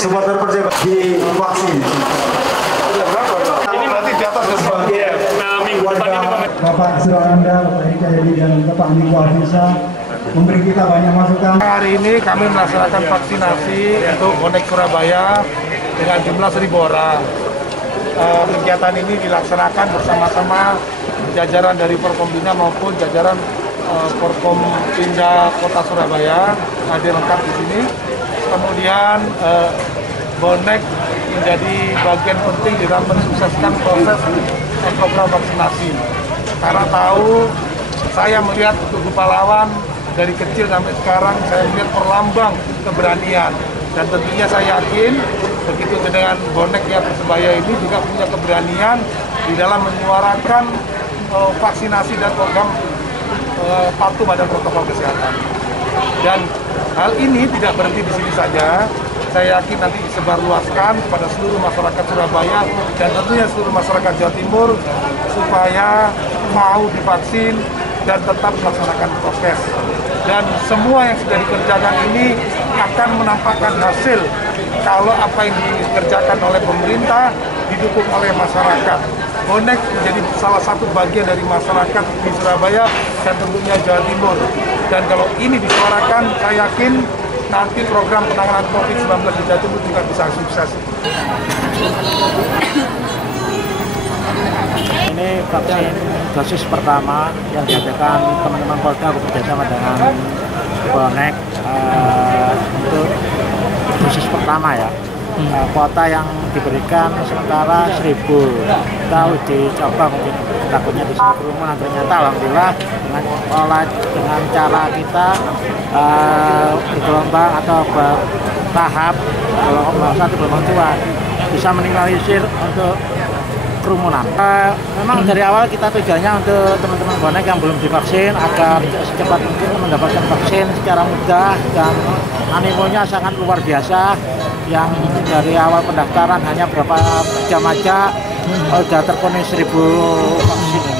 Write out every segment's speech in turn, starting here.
supporter Persib divaksin. Ini berarti di atas minggu depan ini. Bapak Suranda, Bapak Eka Yedi dan Bapak Andiko Alvisa memberi kita banyak masukan. Hari ini kami melaksanakan vaksinasi untuk bonek Surabaya dengan jumlah 1.000 orang. Kegiatan ini dilaksanakan bersama-sama jajaran dari Forkombina maupun jajaran Forkompinda Kota Surabaya hadir lengkap di sini. Kemudian bonek menjadi bagian penting dalam mensukseskan proses program vaksinasi. Karena tahu saya melihat Tugu Pahlawan dari kecil sampai sekarang, saya melihat perlambang keberanian, dan tentunya saya yakin begitu dengan boneknya Persebaya ini juga punya keberanian di dalam menyuarakan vaksinasi dan program patuh pada protokol kesehatan. Dan hal ini tidak berhenti di sini saja. Saya yakin nanti disebarluaskan kepada seluruh masyarakat Surabaya dan tentunya seluruh masyarakat Jawa Timur supaya mau divaksin dan tetap melaksanakan prokes. Dan semua yang sudah dikerjakan ini akan menampakkan hasil kalau apa yang dikerjakan oleh pemerintah didukung oleh masyarakat. Bonek menjadi salah satu bagian dari masyarakat di Surabaya dan tentunya Jawa Timur. Dan kalau ini disuarakan, saya yakin nanti program penanganan COVID-19 di Jawa Timur juga bisa sukses. Ini vaksin dosis pertama yang diadakan teman-teman Polda bekerjasama dengan bonek untuk dosis pertama ya. Kuota yang diberikan sementara 1.000. Kita uji coba mungkin takutnya di sini kerumunan, ternyata alhamdulillah dengan cara kita bergelombang atau bertahap, gelombang 1, gelombang 2 bisa minimalisir untuk kerumunan. Memang dari awal kita tujuannya untuk teman-teman bonek yang belum divaksin agar secepat mungkin mendapatkan vaksin secara mudah, dan animonya sangat luar biasa. Yang dari awal pendaftaran hanya berapa jam aja sudah terpenuhi 1.000 vaksin ini.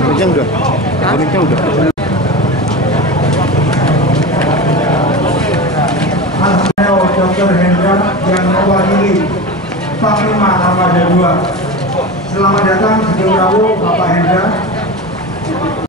Boneknya udah. Boneknya udah. Dr. Hendra yang mewakili Panglima Armada 2. Selamat datang Sugeng Prabowo, Bapak Hendra.